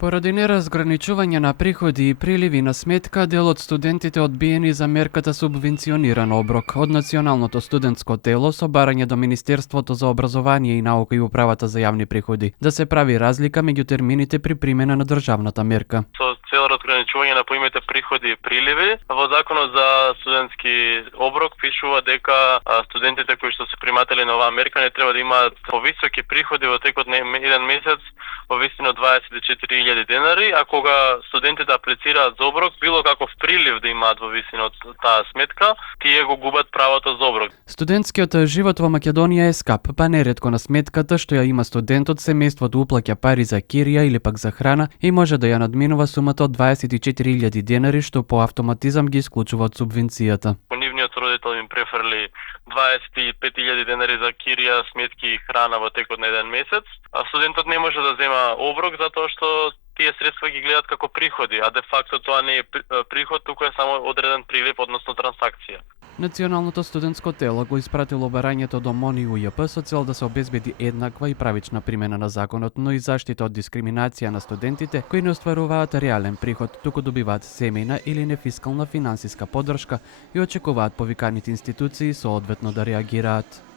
Поради неразграничување на приходи и приливи на сметка, дел од студентите одбиени за мерката субвенциониран оброк од Националното студентско тело со барање до Министерството за образование и наука и Управата за јавни приходи да се прави разлика меѓу термините при примена на државната мерка. Со цел разграничување на поимите приходи и приливи, во Законот за студентски оброк пишува дека студентите кои што се приматели на оваа мерка не треба да имаат повисоки приходи во текот на еден месец во висина од 24.000 денари, а кога студентите аплицираат за оброк, било каков прилив да имаат во висина од таа сметка, тие го губат правото за оброк. Студентскиот живот во Македонија е скап, па неретко на сметката што ја има студентот, семејството уплаќа пари за кирија или пак за храна и може да ја надминува сумата од 24.000 денари, што по автоматизам ги исклучува од субвенцијата. Нивниот родител им префрли 25.000 денари за кирија, сметки и храна во текот на еден месец, а студентот не може да зема оброк затоа што тие средства ги гледат како приходи, а де факто тоа не е приход, туку е само одреден прилив, односно трансакција. Националното студентско тело го испратило барањето до МОН и УЈП со цел да се обезбеди еднаква и правична примена на законот, но и заштита од дискриминација на студентите кои не остваруваат реален приход, туку добиваат семејна или нефискална финансиска поддршка и очекуваат повиканите институции соодветно да реагираат.